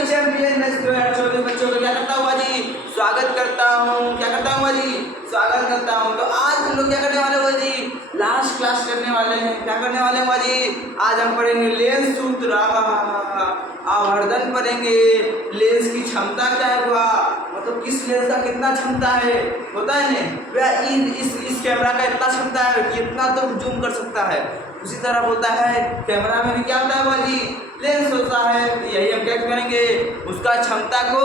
Morning champion छोटे बच्चों को क्या करता हूँ जी, स्वागत करता हूँ। क्या करता हूँ जी, स्वागत करता हूँ। तो आज हम लोग क्या करने वाले हो जी, लास्ट क्लास करने वाले हैं। क्या करने वाले हैं जी, आज हम पढ़ेंगे लेंस सूत्र, आवर्धन पढ़ेंगे। लेंस की क्षमता क्या है, मतलब किस लेंस का कितना क्षमता है, होता है ना, इस कैमरा का इतना क्षमता है कि इतना तो जूम कर सकता है। उसी तरह होता है कैमरा में भी क्या होता है बाजी, लेंस होता है। यही हम क्या करेंगे, उसका क्षमता को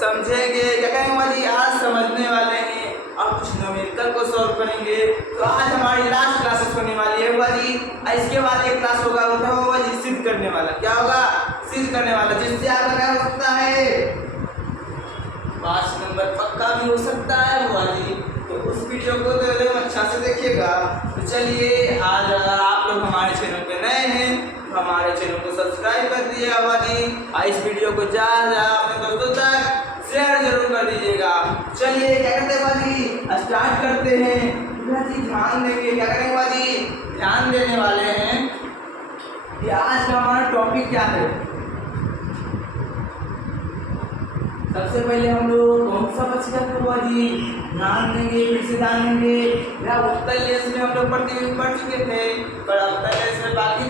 समझेंगे। क्या करेंगे बाजी, आज समझने वाले हैं और कुछ न्यूमेरिकल को सॉल्व करेंगे। तो आज हमारी लास्ट क्लासेस होने वाली है बाजी। इसके बाद एक क्लास होगा, वो क्या होगा जी, सिद्ध करने वाला। क्या होगा, सिद्ध करने वाला, जिससे आपका क्या हो सकता है, 5 नंबर पक्का भी हो सकता है बाजी। तो उस वीडियो को तो एकदम अच्छा से देखिएगा। तो चलिए, आज अगर आप लोग हमारे चैनल पे नए हैं तो हमारे चैनल को सब्सक्राइब कर दीजिएगा बाजी, और इस वीडियो को ज़्यादा अपने दोस्तों तक शेयर जरूर कर दीजिएगा। चलिए क्या करते हैं बाजी, स्टार्ट करते हैं बाजी। ध्यान देंगे, क्या करेंगे बाजी, ध्यान देने वाले हैं कि आज का हमारा टॉपिक क्या है। सबसे पहले हम लोग कौन सा बच्चा हुआ जी, ध्यान देंगे, फिर से ध्यान देंगे। या उत्तर लेंस में हम लोग पढ़ चुके थे, पर उत्तर लेंस में बाकी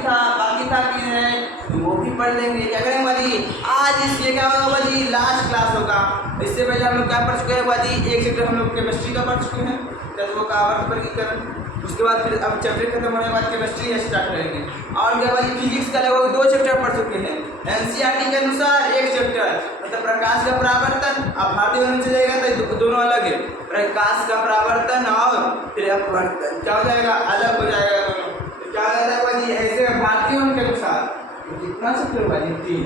था कि है, तो वो भी पढ़ लेंगे। क्या करेंगे बाजी, आज इसलिए क्या होगा बाजी, लास्ट क्लास होगा। इससे पहले हम लोग क्या पढ़ चुके हैं बाजी, एक चैप्टर हम लोग केमिस्ट्री का पढ़ चुके हैं, तत्वों का आवर्त वर्गीकरण। उसके बाद फिर अब चैप्टर खत्म होने के बाद केमिस्ट्री स्टार्ट करेंगे। और क्या भाई, फिजिक्स का लगभग 2 चैप्टर पढ़ चुके हैं। एनसीईआरटी के अनुसार 1 चैप्टर, मतलब प्रकाश का परावर्तन। अब भारतीय में चलेगा तो दोनों अलग है, प्रकाश का परावर्तन और फिर अपवर्तन क्या हो जाएगा, अलग हो जाएगा दोनों। तो क्या हो जाएगा भाई, ऐसे भारतीय के अनुसार कितना चैप्टर भाई, 3।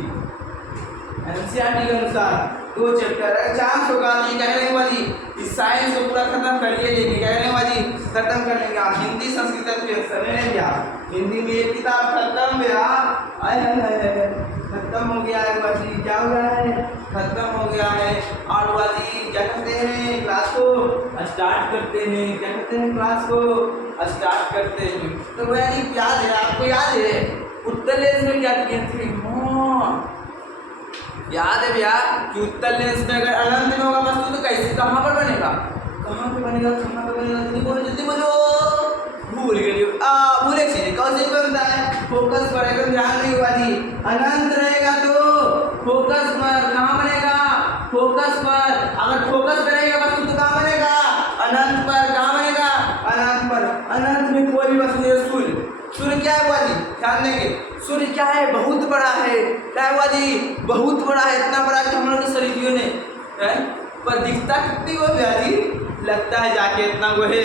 एनसीईआरटी के अनुसार 2 चैप्टर है। चांस होगा नहीं, क्या करेंगे बाजी, इस साइंस को पूरा खत्म कर लेंगे। क्या करेंगे बाजी, खत्म कर लेंगे। हिंदी संस्कृत हिंदी में एक किताब खत्म गया, खत्म हो गया है बाजी। क्या हो गया है, खत्म हो गया है। और बाजी क्या करते हैं, क्लास को स्टार्ट करते हैं। क्या करते हैं, क्लास को स्टार्ट करते हैं। तो बाजी याद है, आपको याद है उत्तर लेंस में क्या किए थे, याद है भैया कि उत्तर लेंस में अगर अनंत में होगा वस्तु तो कैसे, कहाँ पर बनेगा, कहाँ पे बनेगा, कहाँ पे बनेगा, जल्दी बोलो, भूल गए। भूले चीजें कौन सी बनता है, फोकस पर। अगर ध्यान नहीं हुआ जी, अनंत रहेगा तो फोकस पर कहाँ बनेगा, फोकस पर। अगर फोकस पर रहेगा वस्तु तो कहाँ बनेगा, अनंत पर। कहाँ बनेगा, अनंत पर। अनंत में कोई भी वस्तु है, सूर्य। सूर्य क्या है बाजी, ध्यान देंगे, सूर्य क्या है, बहुत बड़ा है। क्या है बाजी, बहुत बड़ा है, इतना बड़ा कि हम लोग के शरीरियों ने है, पर दिखता कितनी को बाजी, लगता है जाके इतना को है,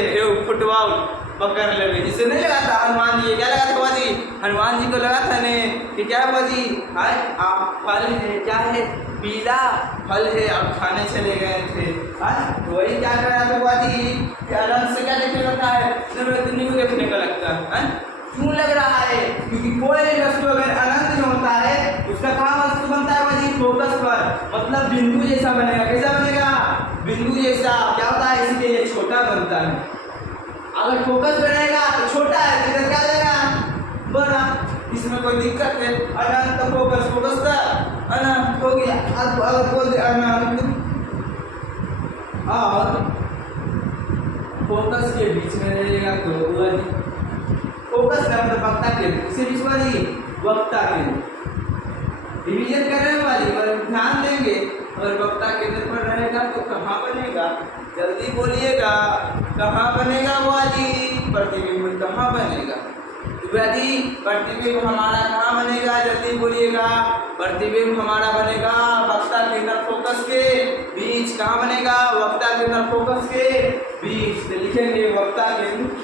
फुटबॉल पकड़ ले। जिसे नहीं लगा था हनुमान जी, क्या लगा था बाजी, हनुमान जी को लगा था ने कि क्या है बाजी, फल है, क्या है, पीला फल है, अब खाने चले गए थे। तो वही क्या कर रहा था बाजी, अनंत से क्या देखने लगता है, दुनिया को देखने का लगता है। क्यों लग रहा है, क्योंकि कोई वस्तु अगर अनंत में होता है उसका कहाँ वस्तु बनता है बाजी, फोकस पर, मतलब बिंदु जैसा बनेगा। कैसा बनेगा, बिंदु जैसा। क्या होता है, इसलिए ये छोटा बनता है। अगर फोकस पर रहेगा तो छोटा है, इधर क्या जाएगा, बड़ा। इसमें कोई दिक्कत है, अनंत फोकस, फोकस का अनंत हो गया। अगर बोल दे अनंत और फोकस के बीच में रहेगा तो फोकस का मतलब वक्ता केंद्र, इसी बीच वाली वक्ता केंद्र। डिवीजन कर रहे हैं वाली, पर ध्यान देंगे अगर वक्ता केंद्र पर रहेगा तो कहाँ बनेगा, जल्दी बोलिएगा, कहाँ बनेगा वाली, प्रतिबिंब कहाँ बनेगा। यदि प्रतिबिंब हमारा कहाँ बनेगा, जल्दी बोलिएगा, प्रतिबिंब हमारा बनेगा वक्ता केंद्र फोकस के बीच। कहाँ बनेगा, वक्ता केंद्र फोकस के बीच। तो लिखेंगे वक्ता केंद्र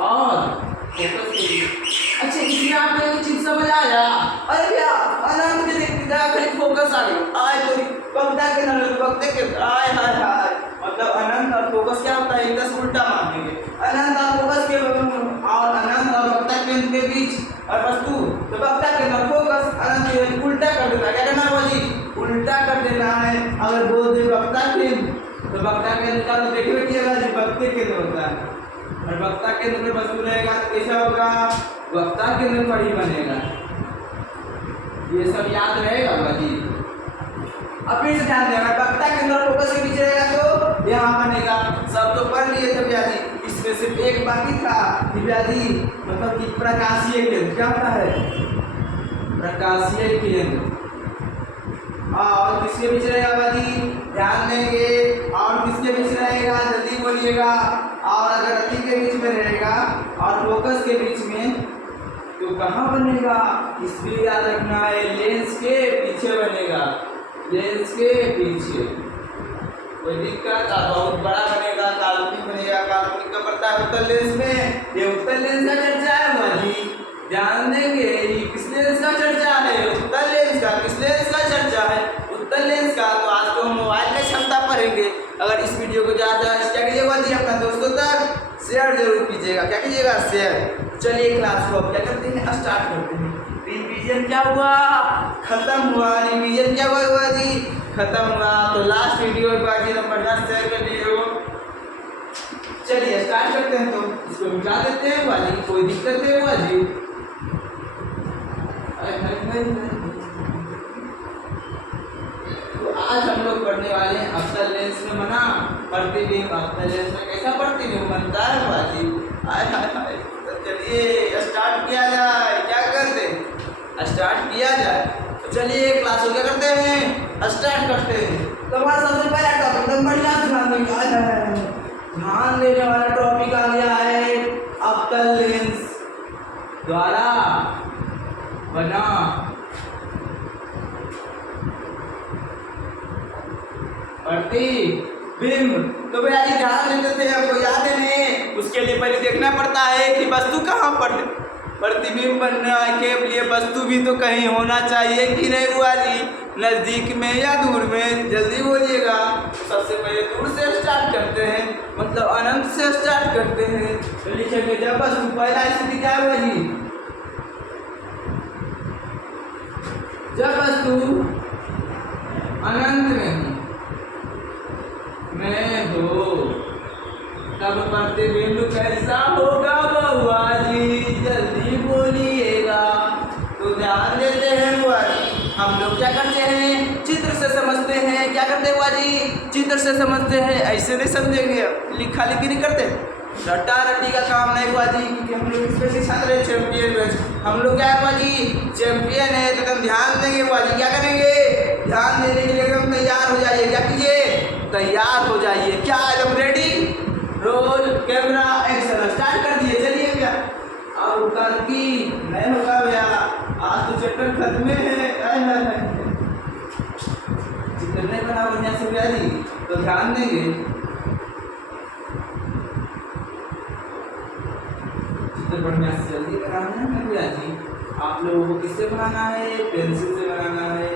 और फोकस के लिए। अच्छा, इसमें आपको एक चीज समझ आया, अरे भैया अनंत के देखते खाली फोकस आ गई, आए तो वक्ता के नल वक्ते के आए हाय हाय, मतलब अनंत और फोकस क्या होता है, एक दस उल्टा मानेंगे। अनंत और फोकस के और अनंत और वक्ता केंद्र के बीच और वस्तु, तो वक्ता के नल फोकस, अनंत के उल्टा कर देना। क्या करना है जी, उल्टा कर देना है। अगर बोल दे वक्ता केंद्र तो वक्ता केंद्र का तो देखिएगा जी वक्ते केंद्र होता है, और और वक्ता केंद्र में वस्तु रहेगा तो कैसा होगा, वक्ता केंद्र पर ही बनेगा। ये सब याद रहेगा भाई। अब फिर से ध्यान देना, वक्ता केंद्र और फोकस के बीच रहेगा तो यहाँ बनेगा। सब तो पढ़ लिए थे व्याधि, इसमें सिर्फ एक बाकी था कि व्याधि मतलब कि प्रकाशीय केंद्र। क्या होता है, प्रकाशीय केंद्र। और किसके बीच रहेगा भाई, ध्यान देंगे। और किसके बीच रहेगा, जल्दी बोलिएगा। और अगर अति के बीच में रहेगा और फोकस के बीच में तो कहाँ बनेगा, इसलिए याद रखना है, लेंस के पीछे बनेगा, लेंस के पीछे। कोई दिक्कत, बहुत बड़ा बनेगा, काल्पनिक बनेगा। काल्पनिक का पड़ता है उत्तर लेंस में। ये उत्तर लेंस का चर्चा है भाई, ध्यान देंगे। ये किस लेंस का चर्चा है, उत्तर लेंस का। किस लेंस का चर्चा है, उत्तर लेंस का। तो आज तो मोबाइल में क्षमता पढ़ेंगे। अगर इस वीडियो को ज़्यादा क्या कीजिएगा जी, अपना दोस्तों तक शेयर जरूर कीजिएगा। क्या कीजिएगा, शेयर। चलिए क्लास को अब क्या करते हैं, स्टार्ट करते हैं। रिवीजन क्या हुआ, खत्म हुआ। रिवीजन क्या हुआ जी, खत्म हुआ। तो लास्ट वीडियो बाकी तो पढ़ना शेयर कर दीजिए। चलिए स्टार्ट करते हैं। तो इसको मिटा देते हैं वाली, कोई दिक्कत नहीं हुआ जी। तो आज हम लोग पढ़ने वाले हैं अवतल लेंस में बना प्रतिबिंब। अवतल लेंस में कैसा प्रतिबिंब बनता है बाजी, आय हाय हाय। तो चलिए स्टार्ट किया जाए। क्या करते हैं, स्टार्ट किया जाए। तो चलिए क्लास को क्या करते हैं, स्टार्ट करते हैं। तो हमारा सबसे पहला टॉपिक एकदम बढ़िया ध्यान देने वाला टॉपिक आ गया है, अवतल लेंस द्वारा बना प्रतिबिंब। तो भैया जी ध्यान देते थे, आपको याद है नहीं, उसके लिए पहले देखना पड़ता है कि वस्तु कहाँ पर प्रतिबिंब बनने के लिए वस्तु भी तो कहीं होना चाहिए कि नहीं हुआ जी, नज़दीक में या दूर में, जल्दी बोलिएगा। सबसे पहले दूर से स्टार्ट करते हैं, मतलब अनंत से स्टार्ट करते हैं। तो लिखेंगे जब वस्तु पहला स्थिति क्या हुआ जी, जब वस्तु अनंत में हो तब प्रतिबिंब कैसा होगा बउआ जी, जल्दी बोलिएगा। तो ध्यान देते हैं बुआ जी, हम लोग क्या करते हैं, चित्र से समझते हैं। क्या करते हैं बुआ जी, चित्र से समझते हैं, ऐसे नहीं समझेंगे, लिखा लिखी नहीं करते। रट्टा रट्टी का काम नहीं बुआ जी, क्योंकि हम लोग इसमें से छात्र हैं चैंपियन बैच। हम लोग क्या है बुआ जी, चैंपियन है। तो एकदम ध्यान देंगे बुआ जी, क्या करेंगे, ध्यान देने के लिए एकदम तैयार हो जाइए। क्या कीजिए, तैयार हो जाइए। क्या एकदम ready, roll camera action, start कर दिए। चलिए भैया, और कल की नहीं होगा भैया, आज तो चैप्टर खत्म है। चित्र नहीं बना बढ़िया से भैया जी, तो ध्यान देंगे। चित्र बढ़िया से जल्दी बनाना है भैया जी। आप लोगों को किससे बनाना है, पेंसिल से बनाना है।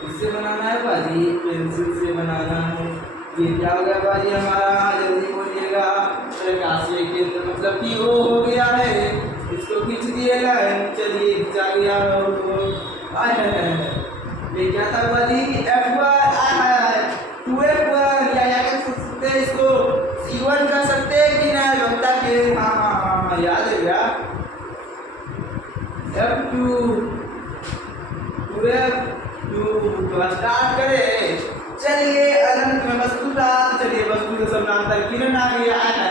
किससे बनाना है बाजी, पेंसिल से बनाना है। ये क्या हो गया बाजी हमारा, जल्दी बोलिएगा, प्रकाशीय केंद्र मतलब कि वो हो गया है, इसको खींच दिएगा। चलिए खींचा गया। ये क्या था बाजी, F1 2F1 या कह सकते हैं इसको C1 कर सकते हैं कि ना, वक्ता के। हाँ याद है भैया, F2 2F2। तो स्टार्ट करें। चलिए अनंत में वस्तु था, चलिए वस्तु के समानांतर किरण आ गया है,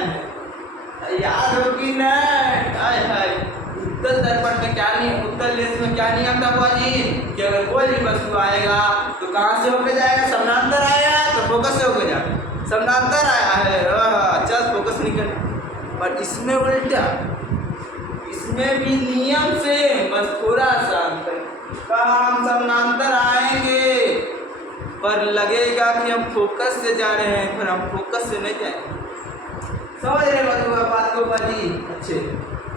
याद हो कि नहीं। उत्तल दर्पण में क्या नहीं, उत्तल लेंस में क्या नहीं आता बुआ जी, कि अगर कोई भी वस्तु आएगा तो कहाँ से होकर जाएगा, समानांतर आएगा तो फोकस से होकर जाएगा। समानांतर आया है, अच्छा फोकस नहीं कर। पर इसमें उल्टा, इसमें भी नियम से, बस थोड़ा सा अंतर। हम समानांतर आएंगे पर लगेगा कि हम फोकस से जा रहे हैं, पर हम फोकस से नहीं जाएंगे। समझ रहे मतलब बात को बाजी, अच्छे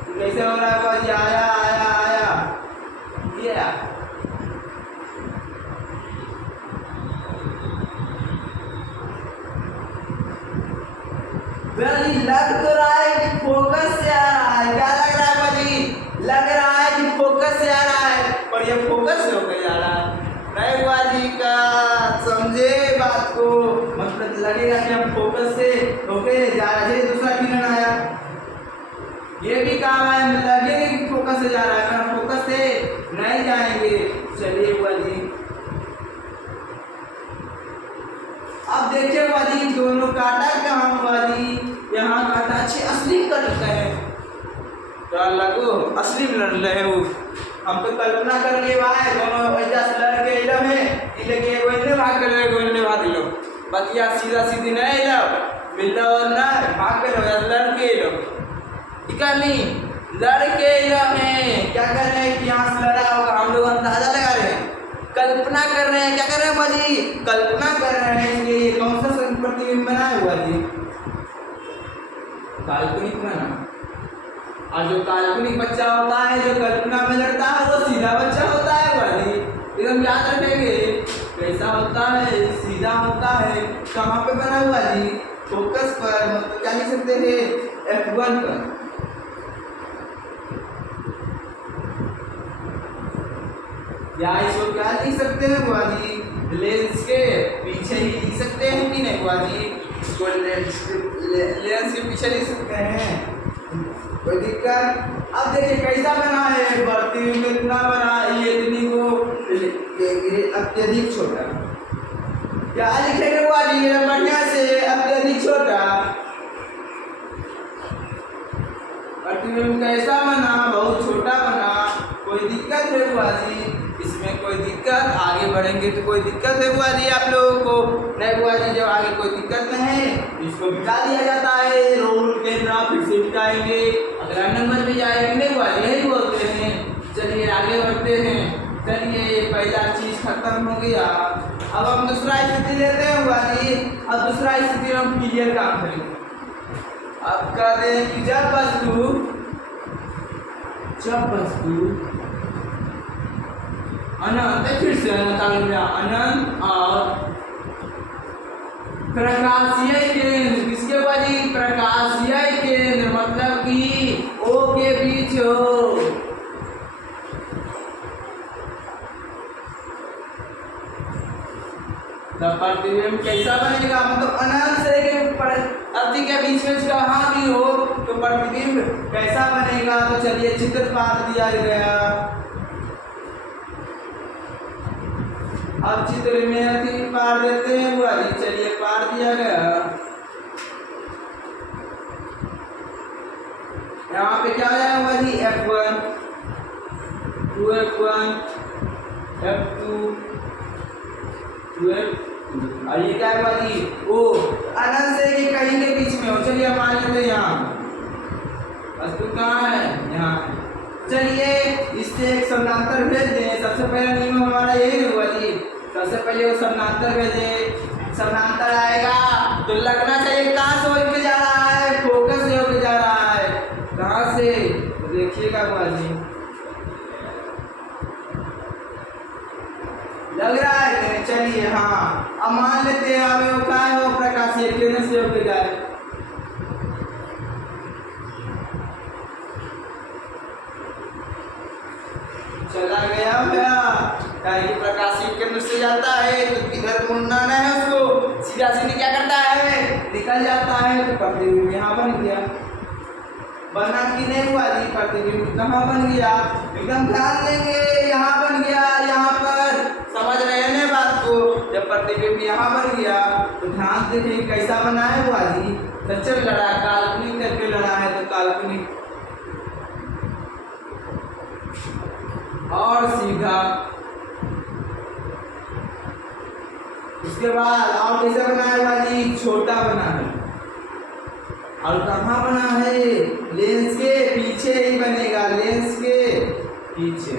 कैसे हो रहा है बाजी, आया आया आया ये लग तो रहा है कि फोकस से आ रहा है। क्या लग रहा है बाजी, लग रहा है कि फोकस से आ रहा है, पर ये फोकस से होकर जा रहा है। नहीं बाजी का समझे बात को, मतलब लगेगा कि हम फोकस से होके जा रहे हैं। दूसरा किरण आया, ये भी काम है, लगेगा कि फोकस से जा रहा है, पर फोकस से नहीं जाएंगे। चलिए बुआ जी, अब देखिए बुआ जी, दोनों काटा कहाँ हुआ जी, यहाँ काटा। अच्छे असली कट है तो लगो असली लड़ रहे हो। हम तो कल्पना कर लिए भाई दोनों वैसा लड़के एकदम है, लेकिन गोइने भाग कर रहे, गोइने भाग लो बतिया सीधा सीधी नहीं लो मिलता और ना भाग कर लो लड़के लो ठीक है नहीं लड़के लो में क्या कर रहे हैं कि यहाँ से लड़ा होगा, हम लोग अंदाजा लगा रहे हैं, कल्पना कर रहे हैं। क्या कर रहे हैं बाजी, कल्पना कर रहे हैं कि ये कौन सा प्रतिबिंब बनाया हुआ जी, काल्पनिक बना। और जो काल्पनिक बच्चा होता है जो कल्पना में लड़ता है वो सीधा बच्चा होता है बाजी, एकदम याद रखेंगे। कैसा होता है, सीधा होता है। कहाँ पे बना हुआ जी, फोकस पर, मतलब क्या लिख सकते हैं F1 पर। या इसको क्या लिख सकते हैं बुआ जी, लेंस के पीछे ही लिख सकते हैं कि नहीं बुआ जी, इसको लेंस के पीछे लिख सकते हैं, कोई दिक्कत। अब देखिए कैसा बना है, प्रतिबिंब इतना बना, ये इतनी को अत्यधिक छोटा। क्या लिखेंगे बुआ जी बढ़िया से, अत्यधिक छोटा। प्रतिबिंब कैसा बना, बहुत छोटा बना। कोई दिक्कत है बुआ जी इसमें, कोई दिक्कत, आगे बढ़ेंगे तो कोई दिक्कत है बुआ जी आप लोगों को नहीं बुआ जी, जब आगे कोई दिक्कत नहीं है इसको मिटा दिया जाता है, रोल कैमरा फिर से मिटाएंगे, अगला नंबर भी जाएंगे नहीं बुआ जी, यही बोलते हैं। चलिए आगे बढ़ते हैं। चलिए पहला चीज खत्म हो गया, अब हम दूसरा स्थिति लेते हैं बुआ जी। अब दूसरा स्थिति हम क्लियर काम करेंगे। अब कहते हैं कि जब वस्तु अनंत, फिर से अनंत और प्रकाशीय केंद्र, किसके बाजी, प्रकाशीय केंद्र मतलब कि O के बीच हो। तब प्रतिबिंब कैसा बनेगा, मतलब अनंत से अति के बीच में कहाँ भी हो तो प्रतिबिंब कैसा बनेगा। तो चलिए चित्र पार दिया गया। अब चित्र में अति पार देते हैं बुआ जी, चलिए पार दिया गया। यहाँ पे क्या आया बुआ जी, F1 2F1 F2 2F2 और ये क्या है बुआ जी, ओ अनंत से ये कहीं के बीच में हो। चलिए मान लेते हैं यहाँ वस्तु कहाँ है, यहाँ। चलिए इससे एक समानांतर भेज दें। सबसे पहला नियम हमारा यही हुआ जी, सबसे पहले वो समानांतर भेजे, समानांतर आएगा तो लगना चाहिए कहाँ से होकर जा रहा है, फोकस से होकर जा रहा है। कहाँ से, तो देखिएगा बुआ जी लग रहा है। चलिए हाँ, अब मान लेते हैं हमें वो क्या है, वो प्रकाशीय केंद्र से होकर जाए। चला गया भैया, प्रकाशीय केंद्र से जाता है तो इधर मुड़ना नहीं है, उसको सीधा सीधी क्या करता है, निकल जाता है। तो प्रतिबिंब यहाँ बन गया, बना कि नहीं हुआ जी, प्रतिबिंब कहाँ बन गया, एकदम ध्यान देंगे, यहाँ बन गया। यहाँ पर समझ रहे हैं ना बात को, जब प्रतिबिंब यहाँ बन गया तो ध्यान देखिए कैसा बना है हुआ जी, सच्चर लड़ा, काल्पनिक करके लड़ा है तो काल्पनिक और सीधा। उसके बाद और कैसे बना है भाई, छोटा बना है। और कहाँ बना है, लेंस के पीछे ही बनेगा, लेंस के पीछे।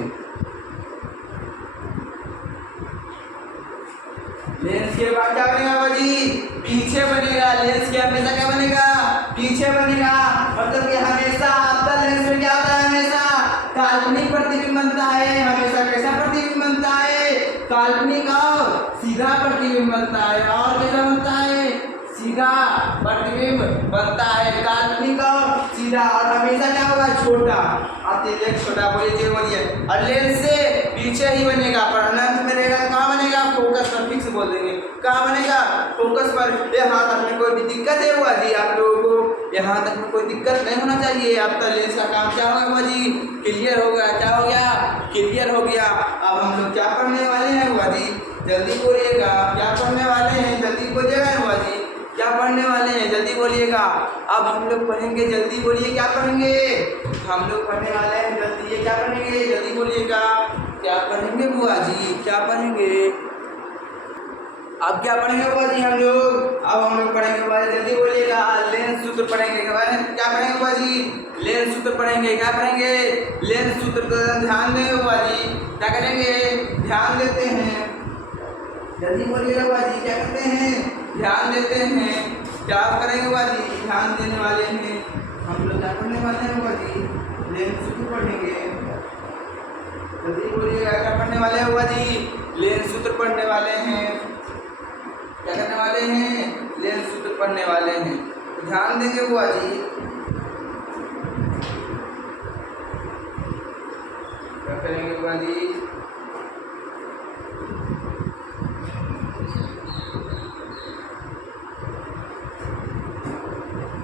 लेंस के बाद क्या बनेगा भाई, पीछे बनेगा। लेंस के हमेशा क्या बनेगा, पीछे बनेगा। मतलब कि हमेशा अवतल लेंस में क्या होता है, हमेशा काल्पनिक प्रतिबिंब बनता है। हमेशा कैसा प्रतिबिंब बनता है, काल्पनिक और सीधा प्रतिबिंब बनता है। और कैसा बनता है, सीधा प्रतिबिंब बनता है, काल्पनिक और सीधा। और हमेशा क्या होगा, छोटा, अत्यधिक छोटा। बोलिए और लेंस से पीछे ही बनेगा, पर अनंत में रहेगा। कहाँ बनेगा, फोकस पर, फिक्स बोल देंगे। कहाँ बनेगा, फोकस पर। ये हाथ अपने कोई भी दिक्कत है हुआ जी आप लोगों को, यहाँ तक में कोई दिक्कत नहीं होना चाहिए। आपका लेंस का काम क्या होगा बुआ जी? क्लियर हो गया। क्या हो गया? क्लियर हो गया। अब हम लोग क्या पढ़ने वाले हैं बुआ जी? जल्दी बोलिएगा। क्या पढ़ने वाले हैं? जल्दी बोलिएगा बुआ जी। क्या पढ़ने वाले हैं? जल्दी बोलिएगा। अब हम लोग पढ़ेंगे, जल्दी बोलिए। क्या पढ़ेंगे? हम लोग पढ़ने वाले हैं, जल्दी। ये क्या पढ़ेंगे? जल्दी बोलिएगा। क्या पढ़ेंगे बुआ जी? क्या पढ़ेंगे? अब क्या पढ़ेंगे बुआ जी हम लोग? अब हम लोग पढ़ेंगे बुआ जी, जल्दी बोलिएगा। लेंस सूत्र पढ़ेंगे। क्या पढ़ेंगे बुआ जी? लेंस सूत्र पढ़ेंगे। क्या पढ़ेंगे? लेंस सूत्र। तो ध्यान देंगे बुआ जी। क्या करेंगे? ध्यान देते हैं। जल्दी बोलिएगा बुआ जी। क्या करते हैं? ध्यान देते हैं। क्या करेंगे बुआ जी? ध्यान देने वाले हैं। हम लोग क्या पढ़ने वाले हैं बुआ जी? लेंस सूत्र पढ़ेंगे। जल्दी बोलिएगा। क्या पढ़ने वाले हैं बुआ जी? लेंस सूत्र पढ़ने वाले हैं। क्या करने वाले हैं? लेंस सूत्र पढ़ने वाले हैं। तो ध्यान देंगे बुआ जी। क्या करेंगे बुआ जी?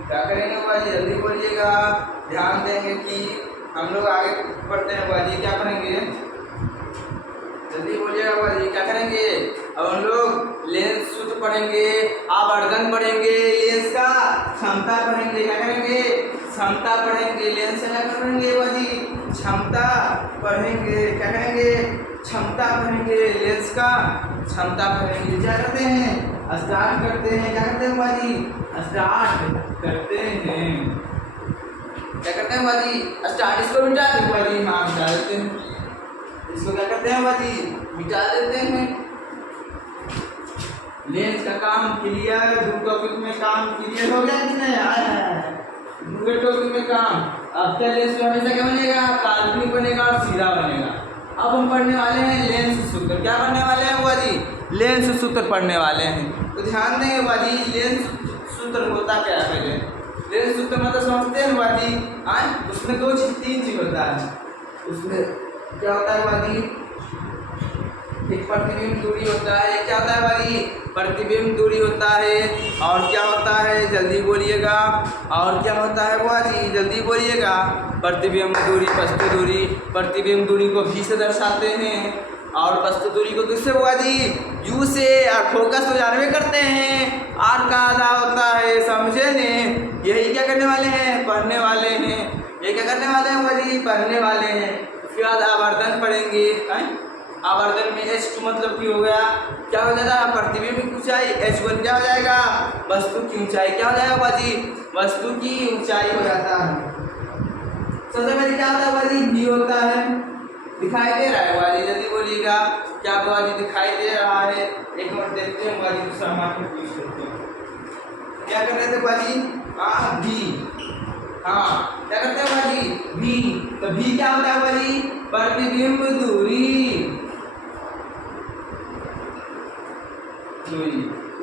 क्या करेंगे बुआ जी? जल्दी बोलिएगा। ध्यान देंगे कि हम लोग आगे पढ़ते हैं बुआ जी। क्या पढ़ेंगे? जल्दी बोलिएगा बुआ जी। क्या करेंगे? अब हम लोग लेंस सूत्र पढ़ेंगे, आवर्धन पढ़ेंगे, लेंस का क्षमता पढ़ेंगे। क्या करेंगे? क्षमता पढ़ेंगे। लेंस का क्या पढ़ेंगे बुआ जी? क्षमता पढ़ेंगे। क्या करेंगे? क्षमता पढ़ेंगे। लेंस का क्षमता पढ़ेंगे। क्या करते हैं? स्टार्ट करते हैं। क्या करते हैं बुआ जी? स्टार्ट करते हैं। क्या करते हैं बुआ जी? स्टार्ट। इसको मिटा देते बुआ जी। हाँ, मिटा देते हैं। इसको क्या करते हैं बुआ जी? मिटा देते हैं। लेंस का काम क्लियर। दो टॉपिक में काम क्लियर हो गया कि नहीं? आया है दो टॉपिक में काम। अब क्या लेंस में हमेशा क्या बनेगा? काल्पनिक बनेगा और सीधा बनेगा। अब हम पढ़ने वाले हैं लेंस सूत्र। क्या पढ़ने वाले हैं बुआ जी? लेंस सूत्र पढ़ने वाले हैं। तो ध्यान देंगे बुआ जी। लेंस सूत्र होता क्या है? पहले लेंस सूत्र मतलब समझते हैं बुआ जी? उसमें दो चीज, तीन चीज होता है। उसमें क्या होता है बुआ जी? एक प्रतिबिंब दूरी होता है। क्या होता है बुआ जी? प्रतिबिंब दूरी होता है। और क्या होता है? जल्दी बोलिएगा। और क्या होता है बुआ जी? जल्दी बोलिएगा। प्रतिबिंब दूरी, वस्तु दूरी। प्रतिबिंब दूरी को भी से दर्शाते हैं और वस्तु दूरी को किससे बुआ जी? यू से। और फोकस तो जानवे करते हैं, आर का आधा होता है। समझे ने? यही क्या करने वाले हैं? पढ़ने वाले हैं। ये क्या करने वाले हैं बुआ जी? पढ़ने वाले हैं। उसके बाद आवर्धन पढ़ेंगे। आवर्धन में H2 मतलब की हो गया। क्या हो जाता है? प्रतिबिंब की ऊंचाई। H1 क्या हो जाएगा? वस्तु की ऊंचाई। क्या हो जाएगा बुआ जी? वस्तु की ऊंचाई हो जाता है। सबसे पहले क्या होता है बुआ जी? V होता है। दिखाई दे रहा है बुआ जी? जल्दी बोलिएगा। क्या बुआ जी दिखाई दे रहा है? एक मिनट देखते हैं बुआ जी। दूसरा मार्क पूछ करते हैं। क्या कर रहे थे बुआ जी? V। हाँ, क्या करते हैं बुआ जी? V। तो V क्या होता है बुआ जी? प्रतिबिंब दूरी।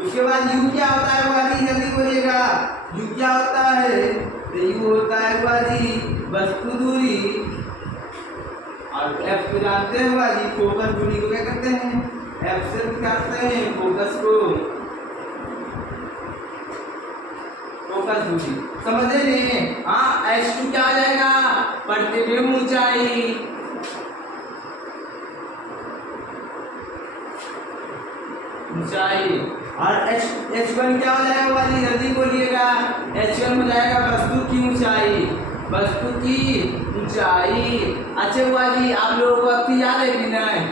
उसके बाद U क्या होता है बुआ जी? जल्दी बोलिएगा। U क्या होता है? तो U होता है बुआ जी वस्तु दूरी। और F को जानते हैं बुआ जी? फोकस दूरी को क्या करते हैं? F से करते हैं फोकस को। फोकस दूरी समझे नहीं? हाँ, H2 क्या आ जाएगा? प्रतिबिंब ऊंचाई। ऊंचाई। और H1 क्या हो जाएगा बुआ जी? जल्दी बोलिएगा। H1 हो जाएगा वस्तु की ऊंचाई। वस्तु की ऊंचाई। अच्छा बुआ जी, आप लोगों को अति याद है कि नहीं?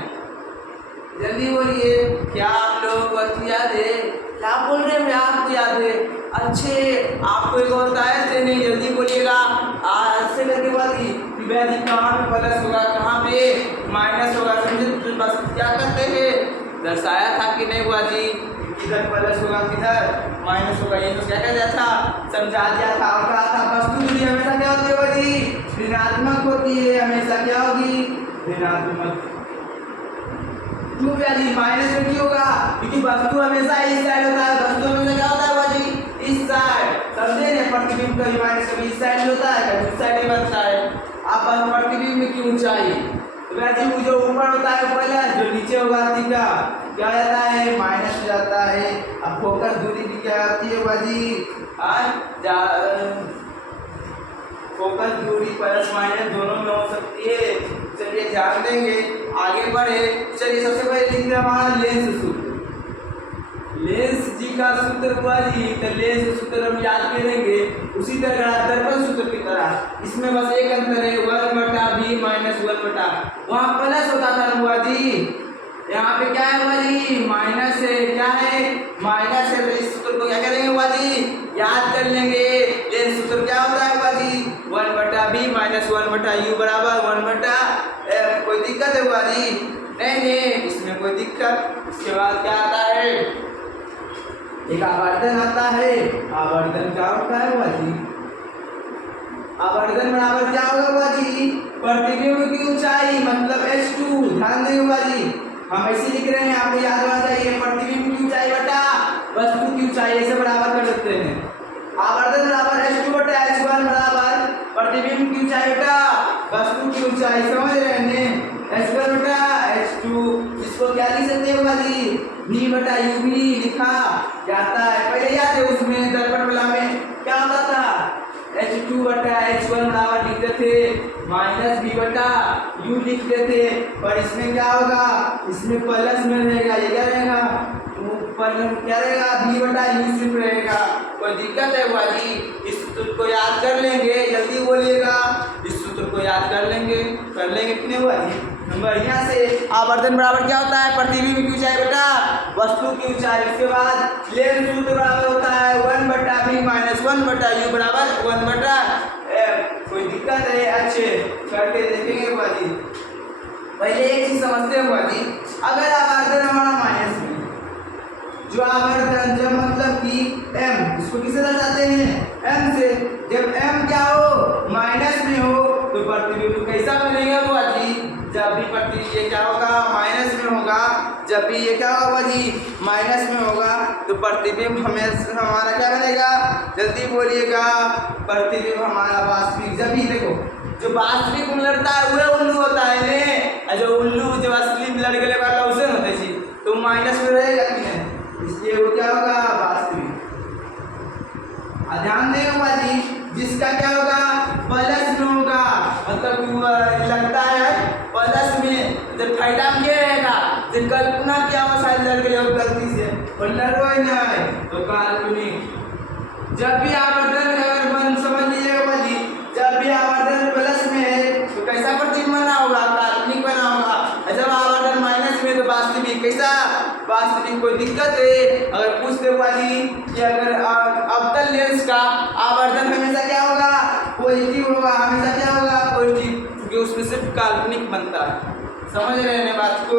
जल्दी बोलिए। क्या आप लोगों को अति याद है? क्या बोल रहे हैं? आपको याद है? अच्छे, आपको एक और बताया थे नहीं? जल्दी बोलिएगा। आज से करके बुआ जी कहाँ पे प्लस होगा, कहाँ पे माइनस होगा, समझे? तो बस क्या करते हैं? दर्शाया था कि नहीं बुआ जी? किधर प्लस होगा, किधर माइनस होगा। ये तो क्या कर दिया था? समझा दिया था। और कहा था वस्तु दूरी हमेशा क्या होती है बुआ जी? ऋणात्मक होती है। हमेशा क्या होगी? ऋणात्मक। क्यों बुआ जी? माइनस में क्यों होगा? क्योंकि वस्तु हमेशा इस साइड होता है। वस्तु हमेशा क्या होता है बुआ जी? इस साइड। समझे ना? प्रतिबिंब कभी माइनस कभी इस साइड होता है, कभी उस साइड में बनता है। अब प्रतिबिंब की ऊंचाई जी, जो ऊपर होता है प्लस, जो नीचे होगा थीटा क्या हो जाता है? माइनस हो जाता है। अब फोकस दूरी भी क्या आती है बुआ जी? फोकस दूरी प्लस माइनस दोनों में हो सकती है। चलिए ध्यान देंगे, आगे बढ़े। चलिए सबसे पहले लिखते हैं हमारा लेंस सूत्र। लेंस जी का सूत्र हुआ जी, तो लेंस सूत्र हम याद करेंगे उसी तरह दर्पण सूत्र की तरह। इसमें बस एक अंतर है, 1/b माइनस 1/, वहाँ प्लस होता था हुआ जी, यहाँ पे क्या है हुआ जी, माइनस है। क्या है, माइनस है। तो इस सूत्र को क्या करेंगे हुआ जी, याद कर लेंगे। लेंस सूत्र क्या होता है हुआ जी, 1/b माइनस 1/u बराबर 1/f। कोई दिक्कत है हुआ जी? नहीं, इसमें कोई दिक्कत। इसके बाद क्या आता है, एक आवर्धन आता है। आवर्धन क्या होता है हुआ जी, आवर्धन बराबर क्या होगा हुआ जी, प्रतिबिंब की ऊंचाई मतलब h2। ध्यान देंगे हुआ जी, हम ऐसे लिख रहे हैं, आपको याद होना चाहिए, प्रतिबिंब की ऊंचाई बटा वस्तु की ऊंचाई, ऐसे बराबर कर सकते हैं। आवर्धन बराबर h2/h1 बराबर प्रतिबिंब की ऊंचाई बटा वस्तु की ऊंचाई। समझ रहे हैं, h1/h2। इसको क्या लिख सकते हैं जी, v/u भी लिखा जाता है। पहले याद है उसमें दर्पण वाला में क्या होता था, h2/h1 बराबर लिखते थे माइनस v/u लिखते थे। पर इसमें क्या होगा, इसमें प्लस में रहेगा। ये क्या रहेगा, क्या रहेगा, v/u सिर्फ रहेगा। कोई दिक्कत है हुआ जी? इस सूत्र को याद कर लेंगे, जल्दी बोलिएगा। इस सूत्र को याद कर लेंगे कितने हुआ जी, नंबर यहाँ से। आवर्धन बराबर क्या होता है, प्रतिबिंब की ऊंचाई बटा वस्तु की ऊंचाई। उसके बाद लेंस सूत्र बराबर होता है 1/b माइनस 1/u बराबर 1/f। कोई दिक्कत है, अच्छे करके देखेंगे हुआ जी। पहले एक चीज समझते हुआ जी, अगर आवर्धन हमारा माइनस में, जो आवर्धन जब मतलब कि m, इसको किससे दर्शाते हैं, m से। जब m क्या हो, माइनस में हो, तो प्रतिबिंब कैसा बनेगा वो जी, जब भी प्रतिबिंब ये क्या होगा, माइनस में होगा। जब भी ये क्या होगा जी, माइनस में होगा, तो प्रतिबिंब हमेशा हमारा क्या बनेगा, जल्दी बोलिएगा। प्रतिबिंब हमारा वास्तविक, जब भी देखो जो वास्तविक लड़ता है वह उल्लू होता है ने, जो उल्लू जो असली लड़ गए वाला उसे होते जी, तो माइनस में रहेगा कि नहीं, इसलिए वो क्या होगा, वास्तविक। ध्यान देगा जी, जिसका क्या होगा, प्लस में होगा, मतलब लगता है प्लस में, जब फायदा में क्या रहेगा, जब कल्पना किया हो शायद लड़ गए हो गलती से, और लड़ो ही ना है तो काल्पनिक। जब भी आवर्धन अगर बन समझ लीजिएगा जी, जब भी आवर्धन प्लस में है तो कैसा प्रतिबिंब बना होगा, काल्पनिक बना होगा। जब आवर्धन माइनस में तो वास्तविक। कैसा, वास्तविक। कोई दिक्कत है, अगर पूछते हुआ जी कि अगर अवतल लेंस का आवर्धन हमेशा क्या होगा, पॉजिटिव होगा, हमेशा क्या होगा, पॉजिटिव, क्योंकि उसमें सिर्फ काल्पनिक बनता है। समझ रहे हैं बात को?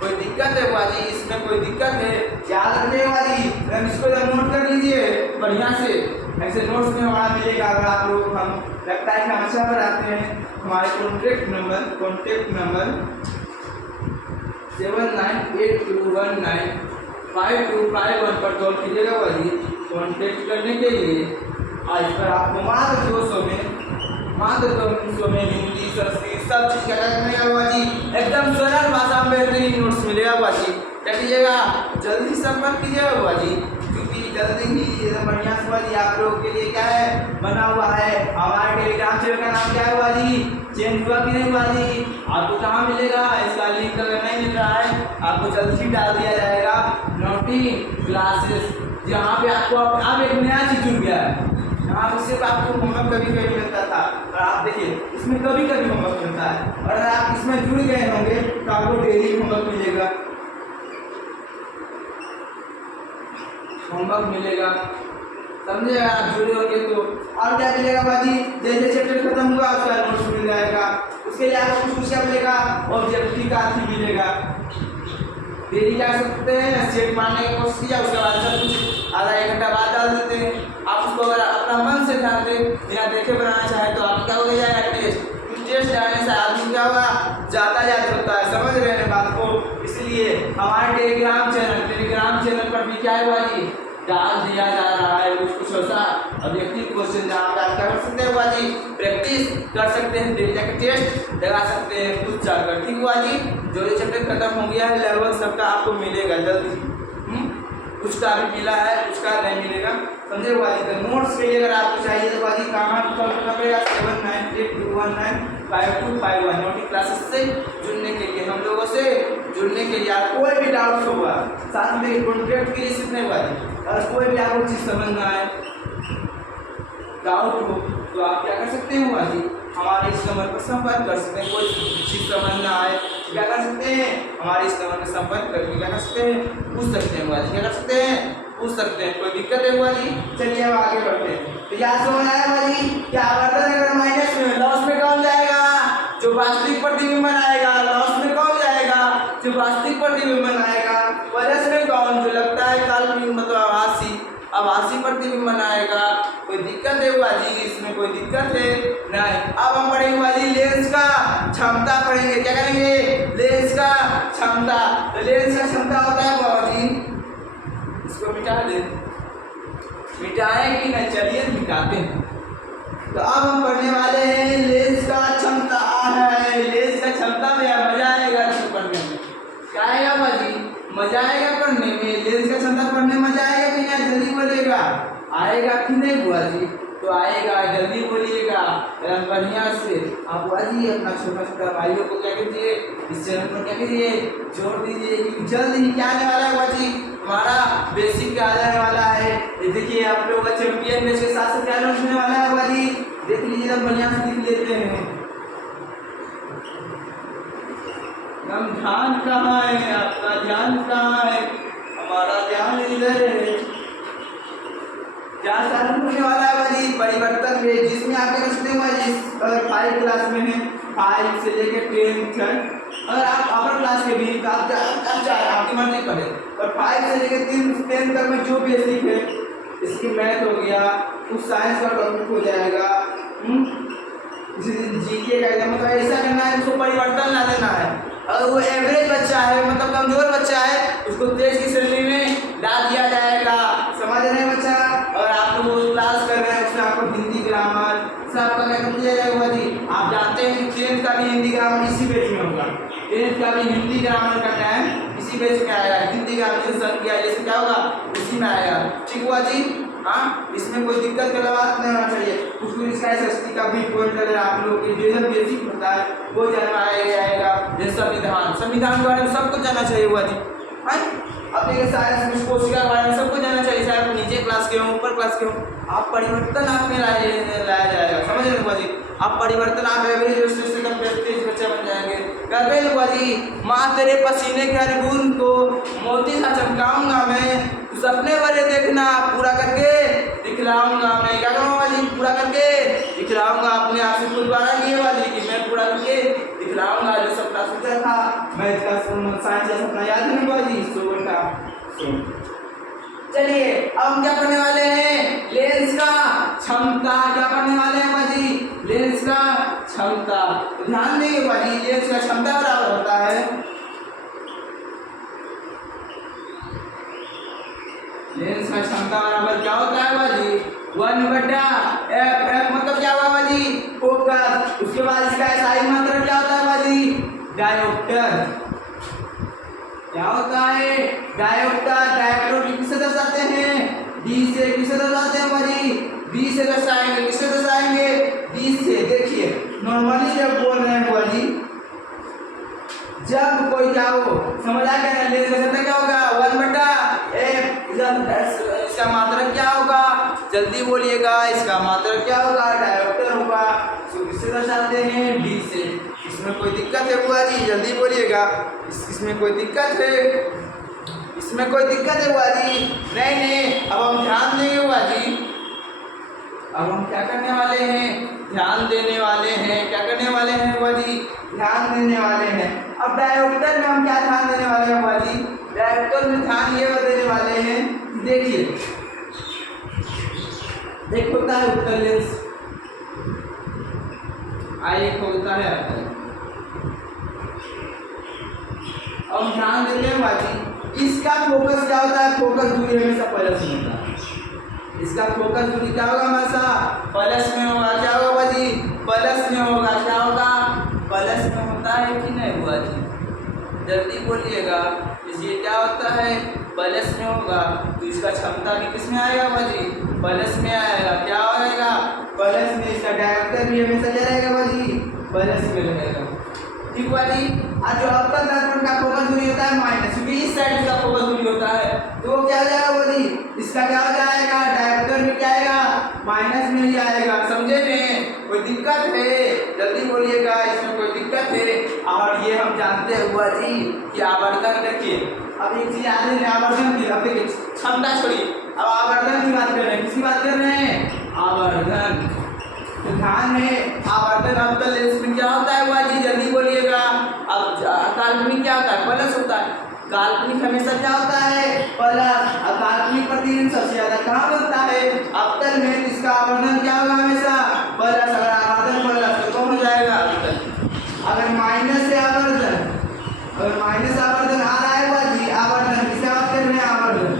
कोई दिक्कत है बाजी, इसमें कोई दिक्कत है, याद रखिए बाजी। इसको नोट कर लीजिए बढ़िया से, ऐसे नोट्स में हमारा मिलेगा। अगर आप लोग, हम लगता है कि हम अच्छा बनाते हैं, हमारे कॉन्टैक्ट नंबर 7982195251 पर कॉल कीजिएगा बाजी, कॉन्टैक्ट करने के लिए। आज पर आपको मात्र 200 में हिंदी, संस्कृत सब चीज़ का मिलेगा बाजी, एकदम सरल भाषा में बेहतरीन नोट्स मिलेगा बाजी। क्या कीजिएगा, जल्दी संपर्क कीजिएगा बाजी, क्योंकि जल्दी ही बढ़िया से बाजी आप लोगों के लिए क्या है बना हुआ है। हमारे टेलीग्राम चैनल का नाम क्या है बाजी, चेंज हुआ कि नहीं बाजी, आपको कहाँ मिलेगा, इसका लिंक अगर नहीं मिल रहा है आपको जल्दी ही डाल दिया जाएगा। नोटी क्लासेस, जहाँ पे आपको अब एक नया चीज जुड़ गया है, यहाँ पर सिर्फ आपको होमवर्क कभी मिलता था, और आप देखिए इसमें कभी होमवर्क मिलता है। और अगर आप इसमें जुड़ गए होंगे तो आपको डेली होमवर्क मिलेगा, समझे? आप जुड़े होंगे तो और क्या मिलेगा बाजी, जैसे चैप्टर खत्म हुआ उसका नोट्स मिल जाएगा। उसके लिए आपको कुछ क्या मिलेगा, ऑब्जेक्टिव का मिलेगा। डेली क्या सकते हैं, सेट मारने की कोशिश किया, उसके बाद सब कुछ आधा एक घंटा बाद डाल देते हैं। आप उसको अगर अपना मन से ध्यान दें, बिना देखे बनाना चाहे तो आप क्या हो जाएगा, टेस्ट डालने से आदमी क्या होगा, ज़्यादा याद होता है। समझ रहे हैं बात को? इसलिए हमारे टेलीग्राम चैनल पर भी क्या है बाजी, डाल दिया जा रहा है कुछ ऐसा ऑब्जेक्टिव क्वेश्चन, जहाँ पे आप क्या कर सकते हैं बाजी, प्रैक्टिस कर सकते हैं, डेली जाकर टेस्ट लगा सकते हैं खुद जाकर। ठीक हुआ जी, जो ये चैप्टर खत्म हो गया है लगभग सबका आपको मिलेगा जल्दी। कुछ कुछ का भी मिला है, कुछ का नहीं मिलेगा, समझे हुआ जी। तो नोट्स के लिए अगर आपको चाहिए तो बाजी कहाँ कॉल करना पड़ेगा 7982195251 नोटिक क्लासेस से जुड़ने के लिए, हम लोगों से जुड़ने के लिए। आप कोई भी डाउट होगा, साथ में कॉन्ट्रैक्ट की रिसीव नहीं हुआ जी, और कोई भी आपको चीज़ समझ ना आए, डाउट हो तो आप क्या कर सकते हैं बाजी, हमारे इस नंबर पर संपर्क कर सकते हैं। कोई चीज़ समझ ना आए क्या कर सकते हैं, हमारे इस नंबर पर संपर्क करके क्या कर सकते हैं, पूछ सकते हैं बाजी, क्या कर सकते हैं, पूछ सकते हैं। कोई दिक्कत है बाजी? चलिए अब आगे बढ़ते हैं। तो यहाँ समझ आया बाजी, क्या वर्धन अगर माइनस में लॉस में कौन जाएगा, जो वास्तविक प्रतिबिंबन आएगा, लॉस में कौन जाएगा, जो वास्तविक प्रतिबिंबन आएगा, प्लस में कौन, जो लगता है काल्पनिक मतलब आभासी प्रतिबिंबन आएगा। कोई दिक्कत है बाजी? इसमें कोई दिक्कत है नहीं। अब हम पढ़ेंगे बाजी लेंस का क्षमता पढ़ेंगे, क्या करेंगे, लेंस का क्षमता। तो लेंस का क्षमता होता है बाजी, इसको मिटा दे, मिटाएं कि नहीं, चलिए मिटाते हैं। तो अब हम पढ़ने वाले हैं लेंस का क्षमता है, लेंस का क्षमता में मजा आएगा इसको पढ़ने में, क्या आएगा बाजी, मजा आएगा पढ़ने में। लेंस का क्षमता पढ़ने में मजा आएगा कि नहीं, जल्दी बोलिएगा, आएगा कि नहीं बुआ जी? तो आएगा, जल्दी बोलिएगा बढ़िया से। आप बुआ जी अपना छोटा छोटा भाइयों को क्या कीजिए, इस चैनल पर क्या कीजिए, जोड़ दीजिए, क्योंकि जल्द ही क्या आने वाला है बुआ जी, हमारा बेसिक आ जाने वाला है। ये देखिए आप लोग का चैंपियन मैच के साथ साथ क्या होने वाला है बुआ जी, देख लीजिए, बढ़िया से लिख लेते हैं। हम ध्यान कहाँ है, आपका ध्यान कहाँ है, हमारा ध्यान इधर है। क्या चालू होने वाला है बाजी, परिवर्तन में, जिसमें आप क्या सकते हैं बाजी, अगर 5 क्लास में है, 5 से लेकर 10 तक, अगर आप अपर क्लास के भी तो आप चाहे आपकी मर्जी पढ़े, और 5 से लेकर 10 तक में जो बेसिक है, इसकी मैथ हो गया, कुछ साइंस का टॉपिक हो जाएगा, इसी जीके का एग्जाम, मतलब ऐसा करना है, उसको परिवर्तन ला देना है। अगर वो एवरेज बच्चा है, मतलब कमजोर बच्चा है, उसको तेज की श्रेणी में ला दिया जाएगा, समझ रहे हैं बच्चा। और आप लोग क्लास कर रहे हैं, उसमें आपको हिंदी ग्रामर सब का क्या कर दिया जाएगा जी। आप जानते हैं कि 10th का भी हिंदी ग्रामर इसी बेच में होगा, 10th का भी हिंदी ग्रामर का टाइम इसी बेच में आएगा, हिंदी ग्रामर सर किया जैसे क्या होगा इसी में आएगा, ठीक हुआ जी। हाँ, इसमें कोई दिक्कत का बात नहीं होना चाहिए। कुछ इसका एसएसटी का भी पॉइंट अगर आप लोग के जो बेसिक होता है वो जानवाया जाएगा, जैसे संविधान के बारे में सबको जानना चाहिए हुआ जी। हाँ, अब देखिए साइंस में कोशिका के बारे में सबको जानना चाहिए, चाहे आप नीचे क्लास के हो ऊपर क्लास के हो। आप परिवर्तन आप में लाया जाएगा, समझ रहे हुआ जी। आप परिवर्तन आप एवरेज से कम तेज बच्चा बन जाएंगे। कहते हैं हुआ जी, माँ तेरे पसीने के हर बूंद को मोती सा चमकाऊंगा मैं, सपने भरे देखना पूरा करके दिखलाऊंगा मैं। क्या करूँगा जी, पूरा करके दिखलाऊंगा। अपने आप से खुद वाला लिए वाली कि मैं पूरा करके दिखलाऊंगा जो सपना सोचा था मैं, इसका साइंस का सपना याद नहीं हुआ जी, सो बेटा। चलिए अब हम क्या करने वाले हैं, लेंस का क्षमता, क्या करने वाले हैं बाजी, लेंस का क्षमता। तो ध्यान देंगे बाजी, लेंस का क्षमता बराबर होता है, लेंस का क्षमता बराबर क्या होता है बाजी, 1/f मतलब क्या हुआ बाजी, फोकस। उसके बाद इसका SI मात्रक क्या होता है बाजी, डायोप्टर। क्या होता है, डायोप्टर। डायोप्टर किससे दर्शाते हैं, D से। किससे दर्शाते हैं बाजी, D से दर्शाएंगे। किससे दर्शाएंगे, D से। देखिए नॉर्मली जब बोल रहे हैं बाजी, जब कोई क्या हो समझ आ गया, लेंस का क्षमता क्या होगा 1/f। इसका मात्रक क्या होगा, जल्दी बोलिएगा, इसका मात्रक क्या होगा, डायोप्टर होगा। किससे दर्शाते हैं, D से। इसमें कोई दिक्कत है बुआ जी, जल्दी बोलिएगा, इसमें कोई दिक्कत है, इसमें कोई दिक्कत है बुआ जी, नहीं। अब हम ध्यान देंगे बुआ जी, अब हम क्या करने वाले हैं, ध्यान देने वाले हैं। क्या करने वाले हैं बुआ जी, ध्यान देने वाले हैं। अब डायोप्टर में हम क्या ध्यान देने वाले हैं बुआ जी, डायोप्टर में ध्यान ये देने वाले हैं, देखिए एक होता है उत्तल लेंस, एक होता है अवतल। अब ध्यान देते हैं बाजी, इसका फोकस क्या होता है, फोकस दूरी हमेशा प्लस में होता है। इसका फोकस दूरी क्या होगा हमेशा प्लस में होगा। क्या होगा बाजी, प्लस में होगा। क्या होगा, प्लस में होता है कि नहीं हुआ जी, जल्दी बोलिएगा। इसलिए क्या होता है, प्लस में होगा तो इसका क्षमता भी किस में आएगा बाजी, प्लस में आएगा। क्या हो जाएगा, प्लस में। इसका डायरेक्टर भी हमेशा क्या रहेगा बाजी, प्लस में रहेगा। ठीक बाजी। आज जो अवतल दर्पण का फोकस दूरी होता है माइनस, क्योंकि इस साइड का फोकस दूरी होता है तो वो क्या हो जाएगा बाजी, इसका क्या हो जाएगा, डायरेक्टर में क्या आएगा, माइनस में ही आएगा। समझे में कोई दिक्कत है, जल्दी बोलिएगा, इसमें कोई दिक्कत है। और ये हम जानते हैं बुआ जी कि आवर्धन देखिए, अब एक चीज याद है, आवर्धन की, अब देखिए क्षमता छोड़िए, अब आवर्धन की बात कर रहे हैं। किसकी बात कर रहे हैं, आवर्धन। तो ध्यान में आवर्धन अवतल लेंस में क्या होता है बुआ जी, जल्दी बोलिएगा। अब काल्पनिक क्या होता है, प्लस होता है। काल्पनिक हमेशा क्या होता है, प्लस। अब काल्पनिक प्रतिबिंब सबसे ज्यादा कहाँ बनता है, अवतल में। इसका आवर्धन क्या होगा, हमेशा प्लस। अगर आवर्धन प्लस तो कौन हो जाएगा, अवतल। अगर माइनस से आवर्धन, अगर माइनस आवर्धन आ रहा है बुआ जी, आवर्धन किसे बात कर रहे हैं, आवर्धन।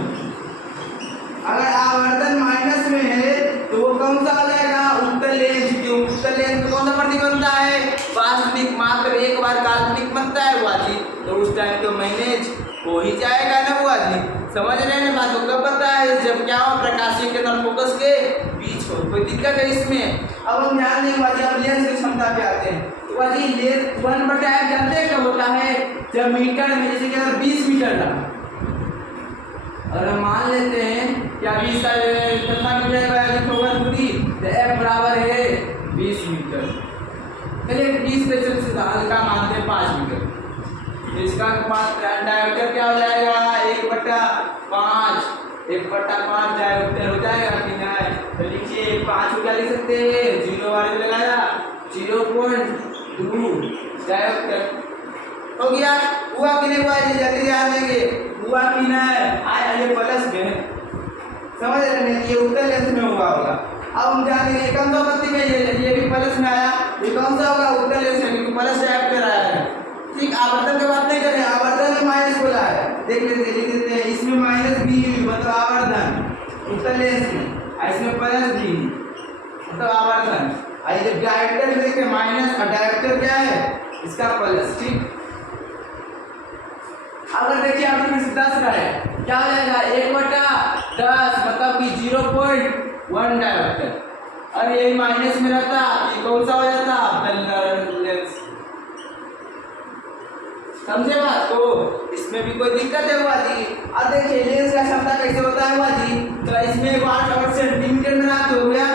अगर आवर्धन माइनस में है तो वो कौन सा हो जाएगा, उत्तल लेंस। क्यों, उत्तल लेंस में कौन सा प्रतीक बनता है, वास्तविक। मात्र एक बार काल्पनिक बनता है बुआ जी, तो उस टाइम तो मैनेज हो ही जाएगा ना बुआ जी। समझ रहे हैं बात, कब बनता है, जब क्या हो, प्रकाशीय केंद्र फोकस के बीच हो। कोई दिक्कत है इसमें। अब हम ध्यान दें बुआ जी, अब लेंस की क्षमता पे आते हैं। तो बुआ जी लेंस 1/f जानते हैं कब होता है, जब मीटर में, जैसे कि अगर 20 मीटर रहा, अगर हम मान लेते हैं कि अभी इसका कितना मीटर फोकस दूरी, तो f बराबर है 20 मीटर। चलिए 20 पे से हल्का मानते हैं 5 मीटर। तो इसका डायमीटर क्या हो जाएगा, 1/5, 1/5 डायमीटर हो जाएगा कि नहीं। तो लिखिए 5 को क्या लिख सकते हैं, 0 वाले लगाया, 0.2 डायमीटर हो गया। हुआ कि नहीं हुआ, जल्दी ध्यान देंगे, हुआ कि नहीं, आया ये प्लस में है। समझ रहे हैं, ये उत्तल लेंस में हुआ होगा। अब हम जानेंगे कौन सा प्रतीक है, ये भी प्लस में आया, ये कौन सा होगा, उत्तल लेंस में, क्योंकि प्लस से ऐड कर आया है। ठीक, आवर्धन की बात नहीं करें, आवर्धन में माइनस बोला है, देख लेते लिख देते हैं, इसमें माइनस भी मतलब आवर्धन उत्तल लेंस में, इसमें प्लस भी मतलब आवर्धन। जब डायरेक्टर में देखिए माइनस और डायरेक्टर क्या है, इसका प्लस। ठीक, अगर देखिए आपके पास 10 का है, क्या हो जाएगा, 1/10 मतलब कि 0.1 डायरेक्टर। और ये माइनस में रहता, ये कौन सा हो जाता, लेंस। समझे बात को, इसमें भी कोई दिक्कत है बुआ जी। अब देखिए लेंस का क्षमता कैसे होता है बुआ जी, तो इसमें वाट अगर सेंटीमीटर में ना तो हो गया,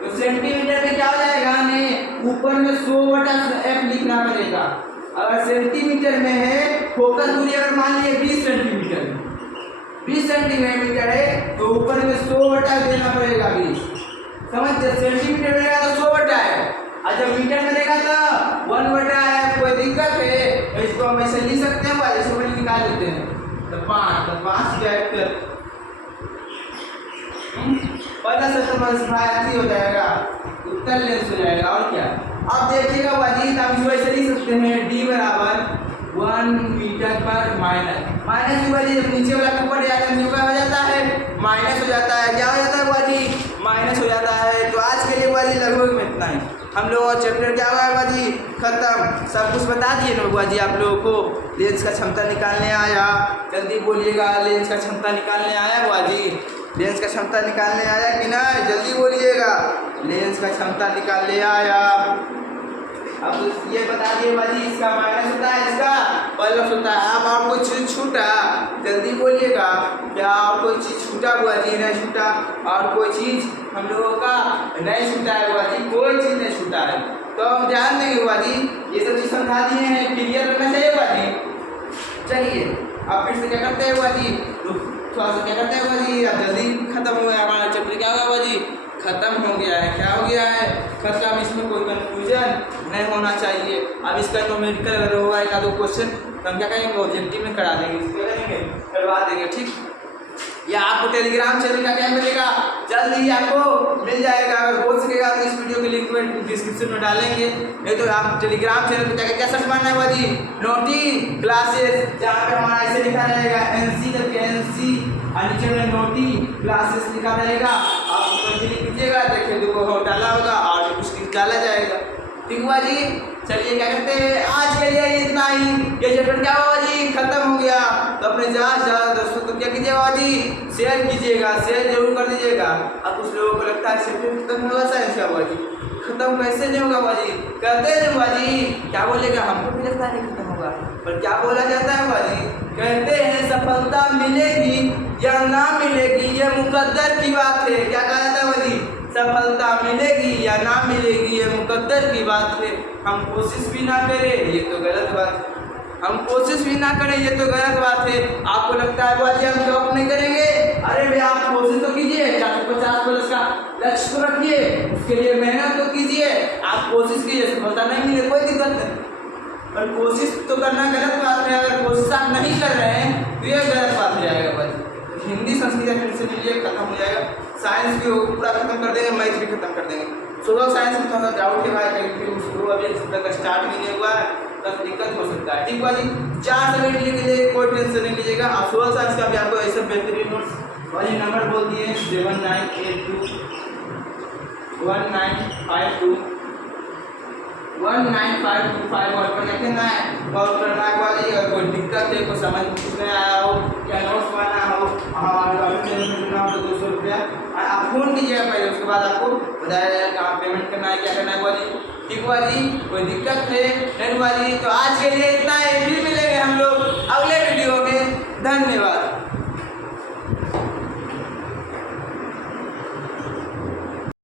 तो सेंटीमीटर में क्या हो जाएगा, ने ऊपर में 100/f लिखना पड़ेगा। अगर सेंटीमीटर में है, फोकस दूरी अगर मान लिए 20 सेंटीमीटर, 20 सेंटीमीटर है तो ऊपर में 100/f देना पड़ेगा 20। समझ, सेंटीमीटर में रहेगा तो 100/f, और जब मीटर में रहेगा तो 1/f। कोई दिक्कत है, तो इसको हम ऐसे लिख सकते हैं, ऐसे बड़ी निकाल देते हैं, तो 5 डायरेक्टर पहला से तो ऐसे हो जाएगा, उत्तल लेंस हो जाएगा। और क्या, अब देखिएगा बाजी, हम वैसे लिख सकते हैं, d बराबर 1 मीटर पर माइनस की वजह, जब नीचे वाला ऊपर जाता है नीचे हो जाता है, माइनस हो जाता है। क्या हो जाता है बाजी, माइनस हो जाता है। तो आज के लिए बाजी लगभग में इतना ही। हम लोगों का चैप्टर क्या हुआ है बाजी, खत्म। सब कुछ बता दिए ना बाजी आप लोगों को। लेंस का क्षमता निकालने आया, जल्दी बोलिएगा, लेंस का क्षमता निकालने आया बाजी, लेंस का क्षमता निकालने आया कि नहीं, जल्दी बोलिएगा, लेंस का क्षमता निकालने आया। अब ये बता दिए बाजी, इसका माइनस होता है, इसका प्लस होता है। अब आपको चीज छूटा, जल्दी बोलिएगा, क्या और कोई चीज छूटा बुआ जी, नहीं छूटा। और कोई चीज हम लोगों का नहीं छूटा है बुआ जी, कोई चीज नहीं छूटा है। तो हम ध्यान देंगे बुआ जी, ये सब चीज समझा दिए हैं, क्लियर करना चाहिए बुआ जी। चलिए अब फिर से क्या करते हैं बुआ जी, थोड़ा सा क्या करते हैं बुआ जी, अब जल्दी खत्म हो गया हमारा चैप्टर। क्या हुआ बुआ जी, खत्म हो गया है। क्या हो गया है, खत्म। इसमें कोई कंफ्यूजन नहीं होना चाहिए। अब इसका न्यूमेरिकल अगर होगा एक दो क्वेश्चन, तो हम क्या करेंगे, ऑब्जेक्टिव में करा देंगे, इसको करेंगे, करवा देंगे। ठीक, या आपको टेलीग्राम चैनल का क्या मिलेगा, जल्द ही आपको मिल जाएगा। अगर हो सकेगा तो इस वीडियो के लिंक में डिस्क्रिप्शन में डालेंगे, नहीं तो आप टेलीग्राम चैनल पर जाकर क्या सर्च मारना है बाजी, नोटी क्लासेस, जहाँ पे हमारा ऐसे लिखा रहेगा NC करके, NC और नीचे में नोटी क्लासेस लिखा रहेगा। आप उसको क्लिक कीजिएगा, देखिए देखो डाला होगा और कुछ डाला जाएगा। ठीक हुआ जी, चलिए क्या करते हैं, आज के लिए इतना ही। ये चैप्टर क्या हुआ जी, खत्म हो गया। तो अपने ज़्यादा दोस्तों को क्या कीजिएगा बाजी, शेयर कीजिएगा, शेयर जरूर कर दीजिएगा। अब कुछ लोगों को लगता है शेयर खत्म होगा साइंस का बाजी, खत्म कैसे नहीं होगा बाजी, कहते हैं बाजी, क्या बोलेगा, हमको भी लगता है नहीं खत्म होगा, पर क्या बोला जाता है बाजी, कहते हैं सफलता मिलेगी या ना मिलेगी ये मुकद्दर की बात है। क्या कहा जाता है बाजी, सफलता मिलेगी या ना मिलेगी ये मुकद्दर की बात है। हम कोशिश भी ना करें ये तो गलत बात है, हम कोशिश भी ना करें ये तो गलत बात है। आपको लगता है बाजी हम जॉब नहीं करेंगे, अरे भैया आप कोशिश तो कीजिए, 450 प्लस का लक्ष्य को रखिए, उसके लिए मेहनत तो कीजिए, आप कोशिश कीजिए, सफलता नहीं मिले कोई दिक्कत नहीं, पर कोशिश तो करना गलत बात है। अगर कोशिश आप नहीं कर रहे हैं तो ये गलत बात हो जाएगा बाजी। हिंदी संस्कृत फिर से लीजिए, खत्म हो जाएगा, साइंस भी पूरा खत्म कर देंगे, मैथ भी खत्म कर देंगे। सोलह साइंस में थोड़ा डाउट है भाई, कहीं उसको अभी तक स्टार्ट भी नहीं हुआ है, तब दिक्कत हो सकता है। ठीक बाजी, 4 सब्जेक्ट के लिए कोई टेंशन नहीं लीजिएगा। आप सोलह साइंस का भी आपको ऐसे बेहतरीन नोट्स वाली नंबर बोल दिए 7982 1952 19525 और पर लिखना है, कॉल करना है वाली। अगर कोई दिक्कत है, कोई समझ कुछ नहीं आया हो, क्या नोट्स बनाना हो, जुड़ना हो तो 200 रुपया आप फोन कीजिएगा पहले, उसके बाद आपको बताया जाएगा कहाँ पेमेंट करना है, क्या करना है वाली। ठीक वाली, कोई दिक्कत है नहीं वाली, तो आज के लिए